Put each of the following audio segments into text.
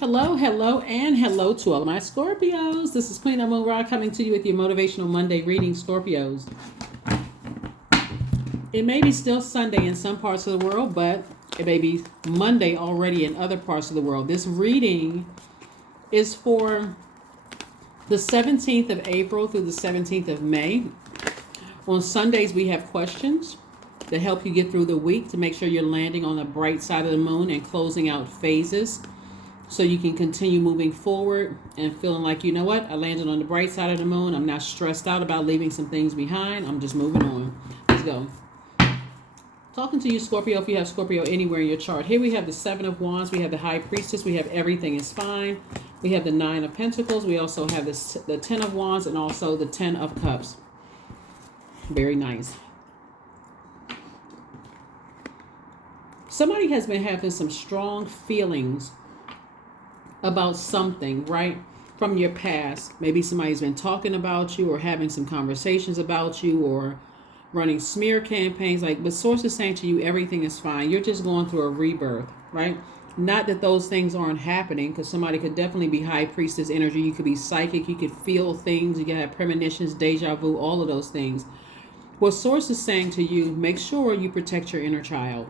Hello, hello, and hello to all of my Scorpios. This is Queen Moon Ra coming to you with your Motivational Monday reading, Scorpios. It may be still Sunday in some parts of the world, but it may be Monday already in other parts of the world. This reading is for the 17th of April through the 17th of May. On Sundays, we have questions that help you get through the week to make sure you're landing on the bright side of the moon and closing out phases, so you can continue moving forward and feeling like, you know what, I landed on the bright side of the moon. I'm not stressed out about leaving some things behind. I'm just moving on. Let's go. Talking to you, Scorpio, if you have Scorpio anywhere in your chart. Here we have the Seven of Wands. We have the High Priestess. We have everything is fine. We have the Nine of Pentacles. We also have the Ten of Wands and also the Ten of Cups. Very nice. Somebody has been having some strong feelings about something, right, from your past. Maybe somebody's been talking about you or having some conversations about you or running smear campaigns, but source is saying to you everything is fine. You're just going through a rebirth, right? Not that those things aren't happening, because somebody could definitely be High Priestess energy. You could be psychic, you could feel things, you could have premonitions, deja vu, all of those things. What source is saying to you, make sure you protect your inner child.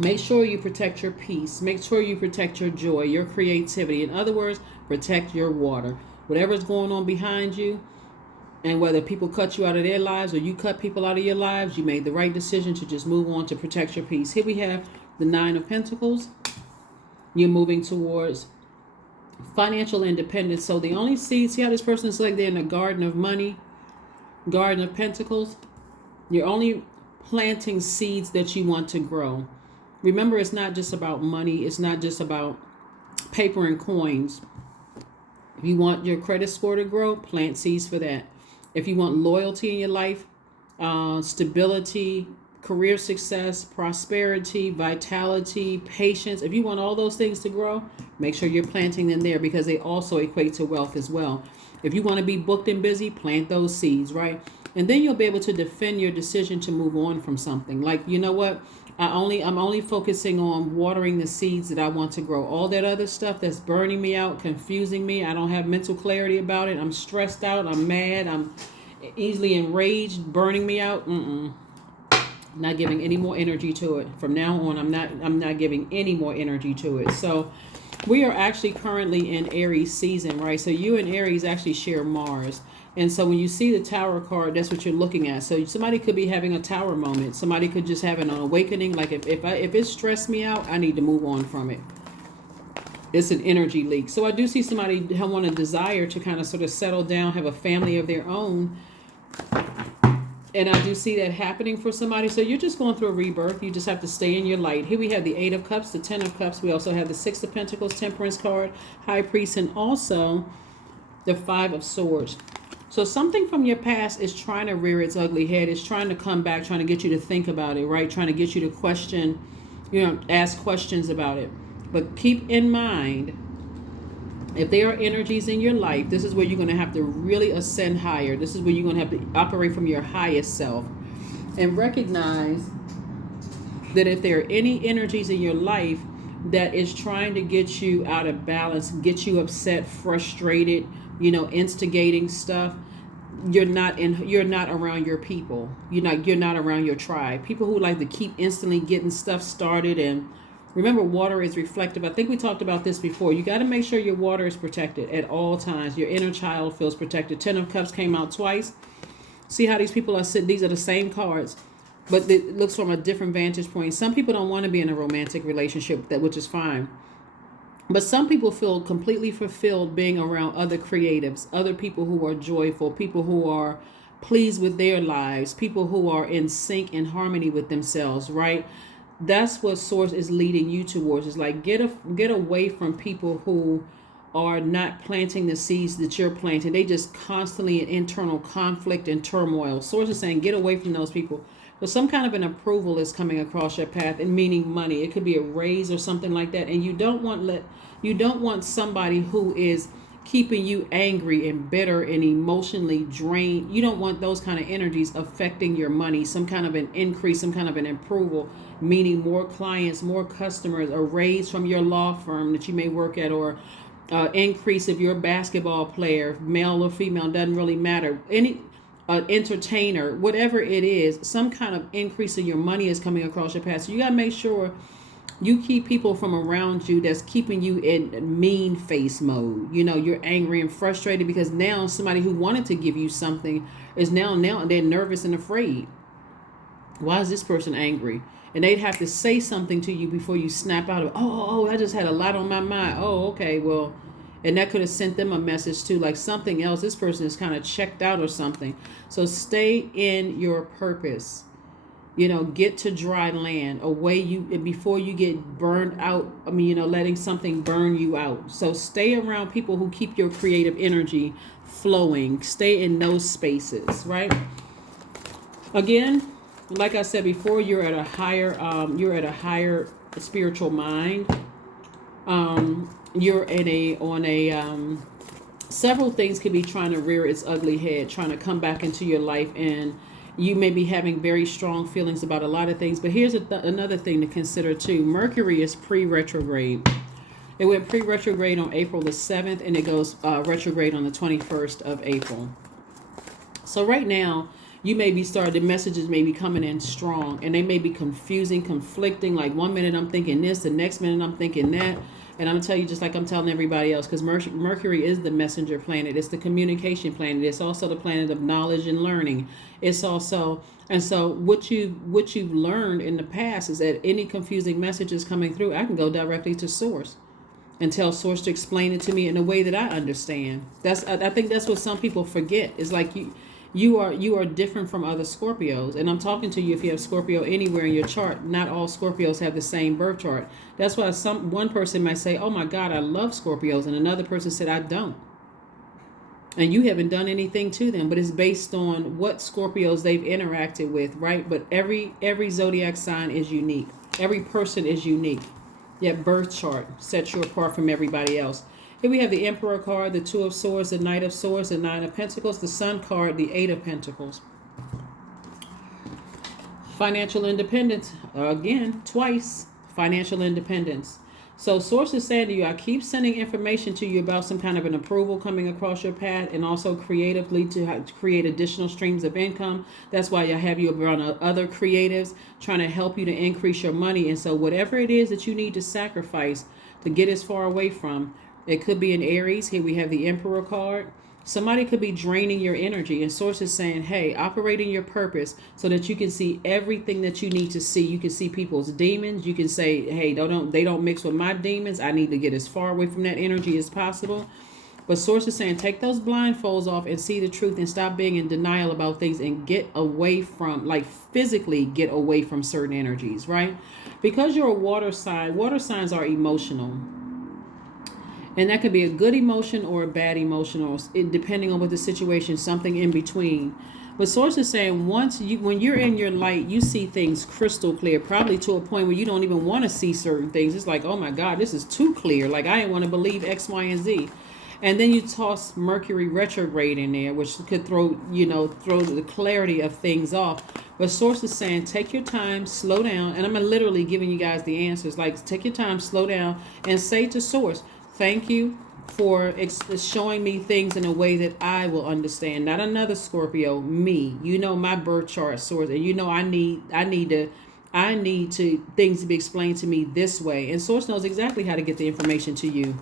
Make sure you protect your peace. Make sure you protect your joy, your creativity. In other words, protect your water. Whatever's going on behind you, and whether people cut you out of their lives or you cut people out of your lives, you made the right decision to just move on to protect your peace. Here we have the Nine of Pentacles. You're moving towards financial independence. So the only seed, see how this person is like they're in a garden of money, garden of pentacles. You're only planting seeds that you want to grow. Remember, it's not just about money. It's not just about paper and coins. If you want your credit score to grow, plant seeds for that. If you want loyalty in your life, stability, career success, prosperity, vitality, patience, if you want all those things to grow, make sure you're planting them there, because they also equate to wealth as well. If you want to be booked and busy, plant those seeds, right? And then you'll be able to defend your decision to move on from something. Like, you know what? I'm only focusing on watering the seeds that I want to grow. All that other stuff that's burning me out, confusing me, I don't have mental clarity about it. I'm stressed out. I'm mad. I'm easily enraged, burning me out. Not giving any more energy to it. From now on, I'm not giving any more energy to it. So we are actually currently in Aries season, right? So you and Aries actually share Mars. And so when you see the Tower card, that's what you're looking at. So somebody could be having a Tower moment. Somebody could just have an awakening. Like if it stressed me out, I need to move on from it. It's an energy leak. So I do see somebody want a desire to kind of sort of settle down, have a family of their own. And I do see that happening for somebody. So you're just going through a rebirth. You just have to stay in your light. Here we have the Eight of Cups, the Ten of Cups. We also have the Six of Pentacles, Temperance card, High Priest, and also the Five of Swords. So something from your past is trying to rear its ugly head. It's trying to come back, trying to get you to think about it, right? Trying to get you to question, ask questions about it. But keep in mind, if there are energies in your life, this is where you're going to have to really ascend higher. This is where you're going to have to operate from your highest self. And recognize that if there are any energies in your life that is trying to get you out of balance, get you upset, frustrated, instigating stuff, you're not around your people. You're not around your tribe. People who like to keep instantly getting stuff started. And remember, water is reflective. I think we talked about this before. You got to make sure your water is protected at all times. Your inner child feels protected. Ten of Cups came out twice. See how these people are sitting? These are the same cards, but it looks from a different vantage point. Some people don't want to be in a romantic relationship, which is fine. But some people feel completely fulfilled being around other creatives, other people who are joyful, people who are pleased with their lives, people who are in sync and harmony with themselves, right? That's what Source is leading you towards. Is like get away from people who are not planting the seeds that you're planting. They just constantly in internal conflict and turmoil. Source is saying get away from those people. But some kind of an approval is coming across your path, and meaning money. It could be a raise or something like that. And you don't want somebody who is keeping you angry and bitter and emotionally drained. You don't want those kind of energies affecting your money. Some kind of an increase, some kind of an approval, meaning more clients, more customers, a raise from your law firm that you may work at, or increase if you're a basketball player, male or female, doesn't really matter. Any entertainer, whatever it is, some kind of increase in your money is coming across your path. So you got to make sure you keep people from around you that's keeping you in mean face mode. You're angry and frustrated because now somebody who wanted to give you something is now they're nervous and afraid. Why is this person angry? And they'd have to say something to you before you snap out of, I just had a lot on my mind. Oh, okay, well, and that could have sent them a message too, like something else. This person is kind of checked out or something. So stay in your purpose. Get to dry land before you get burned out. Letting something burn you out. So stay around people who keep your creative energy flowing. Stay in those spaces, right? Again, like I said before, you're at a higher spiritual mind. You're several things could be trying to rear its ugly head, trying to come back into your life, and you may be having very strong feelings about a lot of things. But here's another thing to consider too. Mercury is pre-retrograde. It went pre-retrograde on April the 7th, and it goes retrograde on the 21st of April. So right now, the messages may be coming in strong, and they may be confusing, conflicting. Like one minute I'm thinking this, the next minute I'm thinking that. And I'm going to tell you, just like I'm telling everybody else, because Mercury is the messenger planet. It's the communication planet. It's also the planet of knowledge and learning. It's also, and so what you've learned in the past is that any confusing messages coming through, I can go directly to source and tell source to explain it to me in a way that I understand. I think that's what some people forget. It's like you are different from other Scorpios. And I'm talking to you if you have Scorpio anywhere in your chart. Not all Scorpios have the same birth chart. That's why one person might say, oh my God, I love Scorpios. And another person said, I don't. And you haven't done anything to them, but it's based on what Scorpios they've interacted with, right? But every zodiac sign is unique. Every person is unique. Yet birth chart sets you apart from everybody else. Here we have the Emperor card, the Two of Swords, the Knight of Swords, the Nine of Pentacles, the Sun card, the Eight of Pentacles. Financial independence, again, twice, financial independence. So source is saying to you, I keep sending information to you about some kind of an approval coming across your path, and also creatively to create additional streams of income. That's why I have you around other creatives trying to help you to increase your money. And so whatever it is that you need to sacrifice to get as far away from, it could be an Aries. Here we have the Emperor card. Somebody could be draining your energy, and source is saying, hey, operate in your purpose so that you can see everything that you need to see. You can see people's demons. You can say, hey, they don't mix with my demons. I need to get as far away from that energy as possible. But source is saying, take those blindfolds off and see the truth, and stop being in denial about things, and get away from, like physically get away from certain energies, right? Because you're a water sign, water signs are emotional. And that could be a good emotion or a bad emotion, or depending on what the situation, something in between. But source is saying, when you're in your light, you see things crystal clear, probably to a point where you don't even want to see certain things. It's like, oh my God, this is too clear. Like, I didn't want to believe X, Y, and Z. And then you toss Mercury retrograde in there, which could throw the clarity of things off. But source is saying, take your time, slow down. And I'm literally giving you guys the answers. Like, take your time, slow down, and say to source, thank you for showing me things in a way that I will understand. Not another Scorpio, me. My birth chart, source, and I need things to be explained to me this way. And source knows exactly how to get the information to you.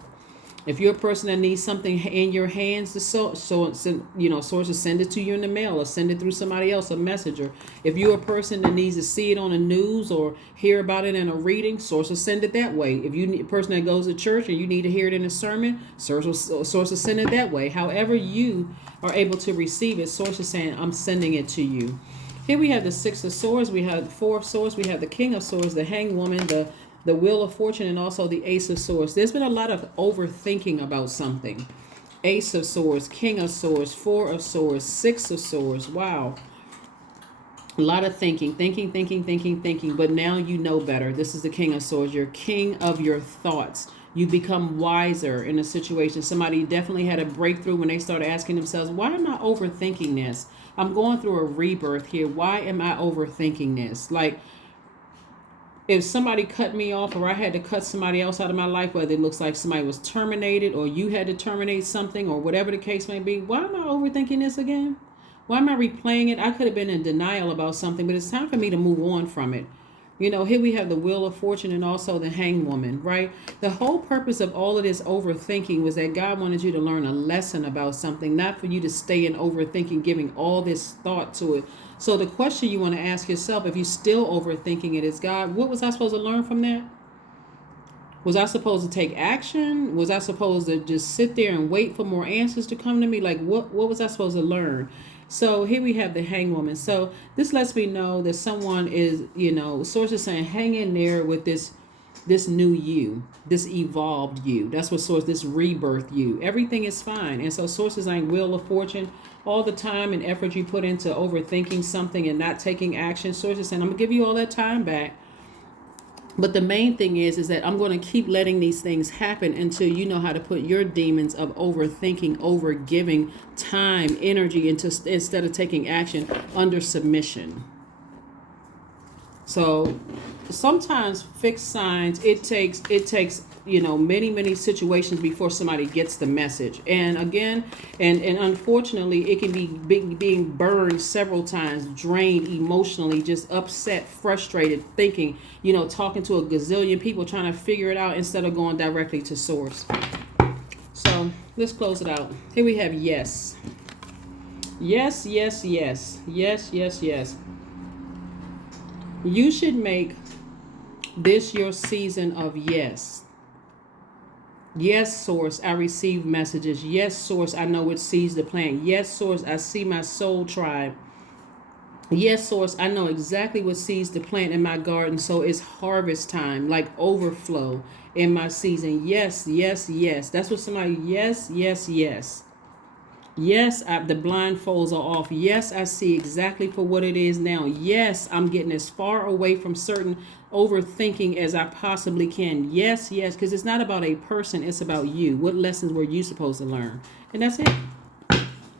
If you're a person that needs something in your hands, source will send it to you in the mail, or send it through somebody else, a messenger. If you're a person that needs to see it on the news or hear about it in a reading, source will send it that way. If you're a person that goes to church and you need to hear it in a sermon, source will send it that way. However you are able to receive it, source is saying, I'm sending it to you. Here we have the Six of Swords, we have the Four of Swords, we have the King of Swords, the Hanged Woman, the Wheel of Fortune, and also the Ace of Swords. There's been a lot of overthinking about something. Ace of Swords, King of Swords, Four of Swords, Six of Swords. Wow. A lot of thinking. But now you know better. This is the King of Swords. You're king of your thoughts. You become wiser in a situation. Somebody definitely had a breakthrough when they started asking themselves, why am I overthinking this? I'm going through a rebirth here. Why am I overthinking this? Like, if somebody cut me off, or I had to cut somebody else out of my life, whether it looks like somebody was terminated or you had to terminate something or whatever the case may be, why am I overthinking this again? Why am I replaying it? I could have been in denial about something, but it's time for me to move on from it. You know, here we have the Wheel of Fortune and also the Hanged Woman, right? The whole purpose of all of this overthinking was that God wanted you to learn a lesson about something, not for you to stay in overthinking, giving all this thought to it. So the question you want to ask yourself, if you're still overthinking it, is, God, what was I supposed to learn from that? Was I supposed to take action? Was I supposed to just sit there and wait for more answers to come to me? Like, what was I supposed to learn? So here we have the Hanged Woman. So this lets me know that someone is, you know, Source is saying, hang in there with this new you, this evolved you. That's what Source, this rebirth you. Everything is fine. And so Source is saying, Wheel of Fortune, all the time and effort you put into overthinking something and not taking action. Source is saying, I'm gonna give you all that time back. But the main thing is that I'm going to keep letting these things happen until you know how to put your demons of overthinking, over giving time, energy into, instead of taking action, under submission. So sometimes fixed signs, it takes, you know, many situations before somebody gets the message. And again, and unfortunately, it can be being burned several times, drained emotionally, just upset, frustrated, thinking, you know, talking to a gazillion people, trying to figure it out instead of going directly to Source. So let's close it out. Here we have yes. Yes, yes, yes. Yes, yes, yes. You should make this your season of yes. Yes, Source, I receive messages. Yes, Source, I know which seeds to plant. Yes, Source, I see my soul tribe. Yes, Source, I know exactly what seeds to plant in my garden. So it's harvest time, like overflow in my season. Yes, yes, yes. That's what somebody, yes, yes, yes. Yes, the blindfolds are off. Yes, I see exactly for what it is now. Yes, I'm getting as far away from certain overthinking as I possibly can. Yes, yes, because it's not about a person. It's about you. What lessons were you supposed to learn? And that's it.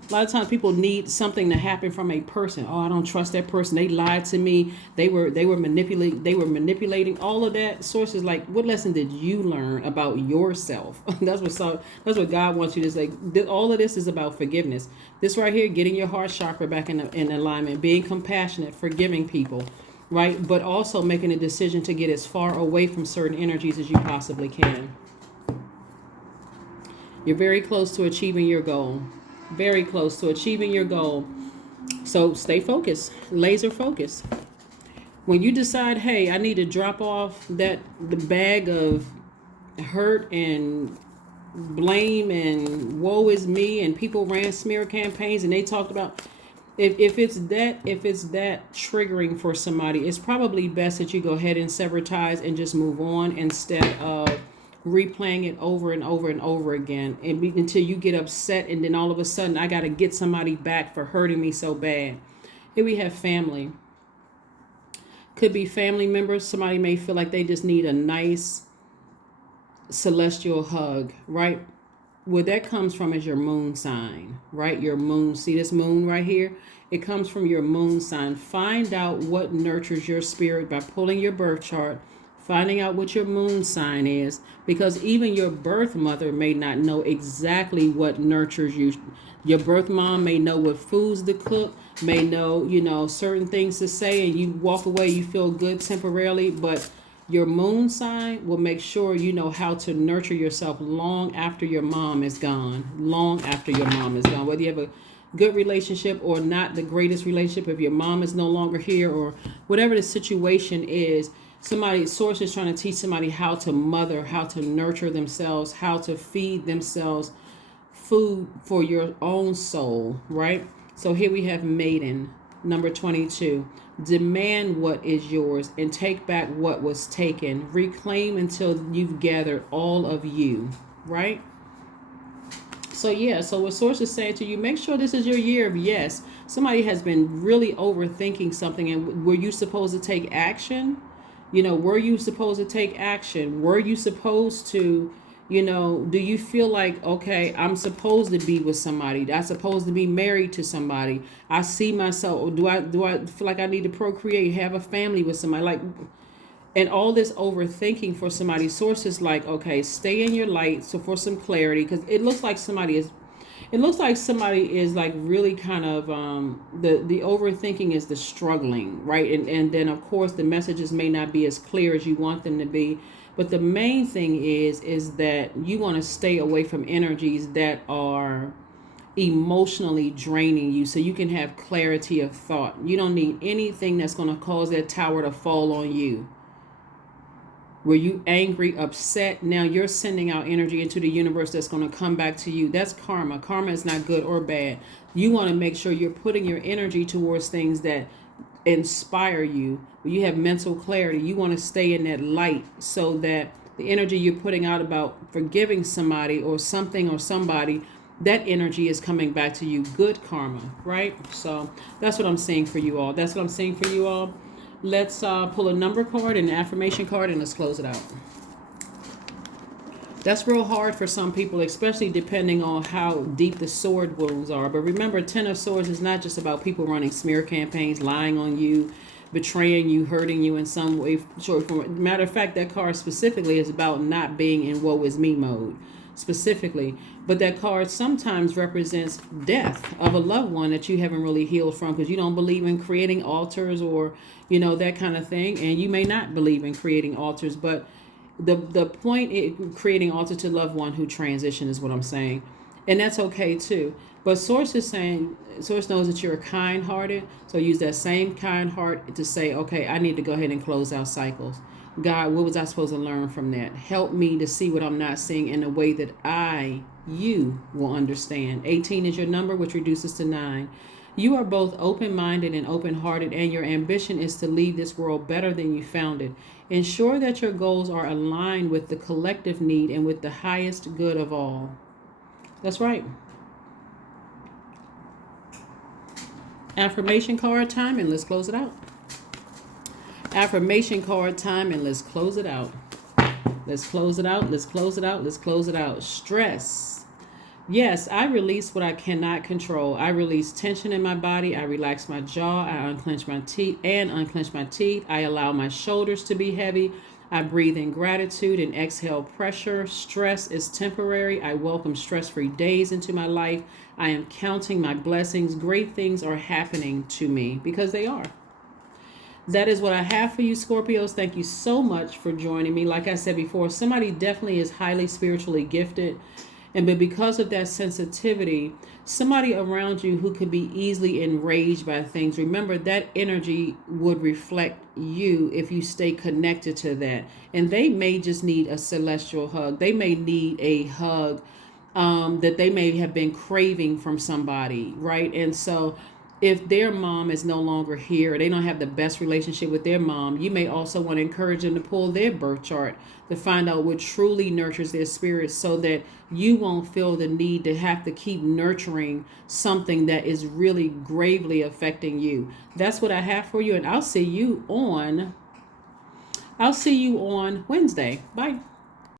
A lot of times people need something to happen from a person. Oh, I don't trust that person. They lied to me. They were manipulating all of that. Sources like, what lesson did you learn about yourself? That's what God wants you to say. All of this is about forgiveness. This right here, getting your heart chakra back in alignment, being compassionate, forgiving people, right? But also making a decision to get as far away from certain energies as you possibly can. You're very close to achieving your goal. Very close to achieving your goal. So stay focused, laser focused. When you decide, hey, I need to drop off the bag of hurt and blame and woe is me, and people ran smear campaigns and they talked about, if it's that triggering for somebody, it's probably best that you go ahead and sever ties and just move on instead of replaying it over and over and over again until you get upset, and then all of a sudden I got to get somebody back for hurting me so bad. Here we have family. Could be family members. Somebody may feel like they just need a nice celestial hug, right? Where that comes from is your moon sign, right? Your moon. See this moon right here? It comes from your moon sign. Find out what nurtures your spirit by pulling your birth chart, finding out what your moon sign is, because even your birth mother may not know exactly what nurtures you. Your birth mom may know what foods to cook, may know, certain things to say, and you walk away, you feel good temporarily, but your moon sign will make sure you know how to nurture yourself long after your mom is gone. Long after your mom is gone. Whether you have a good relationship or not the greatest relationship, if your mom is no longer here or whatever the situation is, Source is trying to teach somebody how to mother, how to nurture themselves, how to feed themselves food for your own soul, right? So here we have Maiden, number 22. Demand what is yours and take back what was taken. Reclaim until you've gathered all of you, right? So yeah, so what Source is saying to you, make sure this is your year of yes. Somebody has been really overthinking something, and were you supposed to take action? Were you supposed to take action? Were you supposed to You know, do you feel like, okay, I'm supposed to be with somebody? I'm supposed to be married to somebody. I see myself. Do I feel like I need to procreate, have a family with somebody? Like, and all this overthinking for somebody. Sources like, okay, stay in your light. So for some clarity, because it looks like somebody is like really kind of the overthinking is the struggling, right? And then of course the messages may not be as clear as you want them to be, but the main thing is that you want to stay away from energies that are emotionally draining you, so you can have clarity of thought. You don't need anything that's going to cause that tower to fall on you. Were you angry, upset? Now you're sending out energy into the universe that's going to come back to you. That's karma. Karma is not good or bad. You want to make sure you're putting your energy towards things that inspire you. When you have mental clarity, you want to stay in that light, so that the energy you're putting out about forgiving somebody or something or somebody, that energy is coming back to you. Good karma, right? So that's what I'm saying for you all. Let's pull a number card and an affirmation card, and let's close it out. That's real hard for some people, especially depending on how deep the sword wounds are. But remember, 10 of Swords is not just about people running smear campaigns, lying on you, betraying you, hurting you in some way, short form. Matter of fact, that card specifically is about not being in woe is me mode, specifically. But that card sometimes represents death of a loved one that you haven't really healed from, because you don't believe in creating altars or, that kind of thing. And you may not believe in creating altars, but the point in creating altar to loved one who transition is what I'm saying. And that's okay too. But Source knows that you're kind hearted. So use that same kind heart to say, okay, I need to go ahead and close out cycles. God, what was I supposed to learn from that? Help me to see what I'm not seeing in a way that you will understand. 18 is your number, which reduces to 9. You are both open-minded and open-hearted, and your ambition is to leave this world better than you found it. Ensure that your goals are aligned with the collective need and with the highest good of all. That's right. Affirmation card time, and let's close it out. Affirmation card time, and let's close it out. Let's close it out. Let's close it out. Let's close it out. Stress. Yes, I release what I cannot control. I release tension in my body. I relax my jaw. I unclench my teeth. I allow my shoulders to be heavy. I breathe in gratitude and exhale pressure. Stress is temporary. I welcome stress-free days into my life. I am counting my blessings. Great things are happening to me, because they are. That is what I have for you, Scorpios. Thank you so much for joining me. Like I said before, somebody definitely is highly spiritually gifted. But because of that sensitivity, somebody around you who could be easily enraged by things, remember that energy would reflect you if you stay connected to that. And they may just need a celestial hug. They may need a hug that they may have been craving from somebody, right? And so if their mom is no longer here, or they don't have the best relationship with their mom, you may also want to encourage them to pull their birth chart to find out what truly nurtures their spirit, so that you won't feel the need to have to keep nurturing something that is really gravely affecting you. That's what I have for you, and I'll see you on Wednesday. Bye.